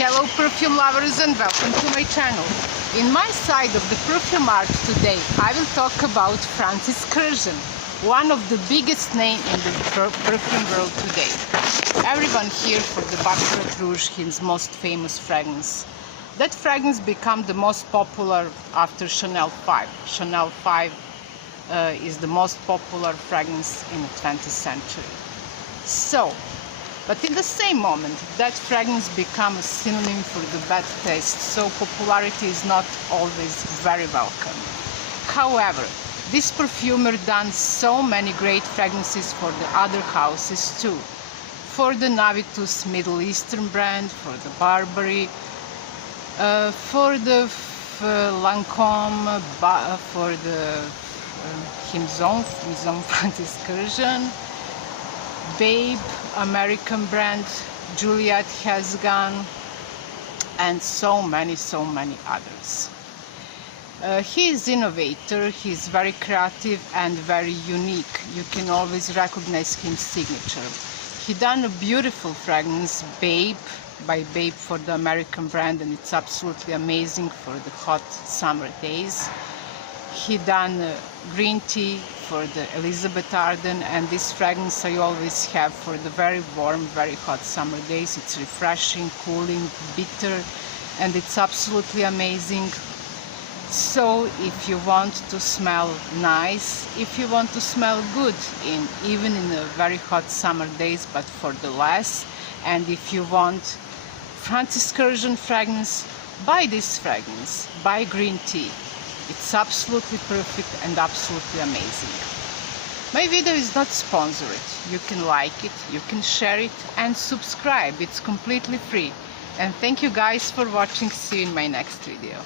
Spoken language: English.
Hello perfume lovers and welcome to my channel. In my side of the perfume art today I will talk about Francis Kurkdjian, one of the biggest names in the perfume world today. Everyone here for the Baccarat Rouge, his most famous fragrance. That fragrance became the most popular after Chanel 5. Chanel 5 is the most popular fragrance in the 20th century. But in the same moment, that fragrance became a synonym for the bad taste, so popularity is not always very welcome. However, this perfumer done so many great fragrances for the other houses too. For the Navitus Middle Eastern brand, for the Burberry, for the Lancôme, for the Maison Francis Kurkdjian, Babe, American brand, Juliette Hasgan, and so many others. He is innovator, he is very creative and very unique. You can always recognize his signature. He done a beautiful fragrance, Babe, by Babe for the American brand, and it's absolutely amazing for the hot summer days. He done green tea for the Elizabeth Arden, and this fragrance I always have for the very warm, very hot summer days. It's refreshing, cooling, bitter, and it's absolutely amazing. So if you want to smell nice, if you want to smell good, even in the very hot summer days, but for the less, and if you want Francis Kurkdjian fragrance, buy this fragrance, buy green tea. It's absolutely perfect and absolutely amazing. My video is not sponsored. You can like it, you can share it and subscribe. It's completely free. And thank you guys for watching. See you in my next video.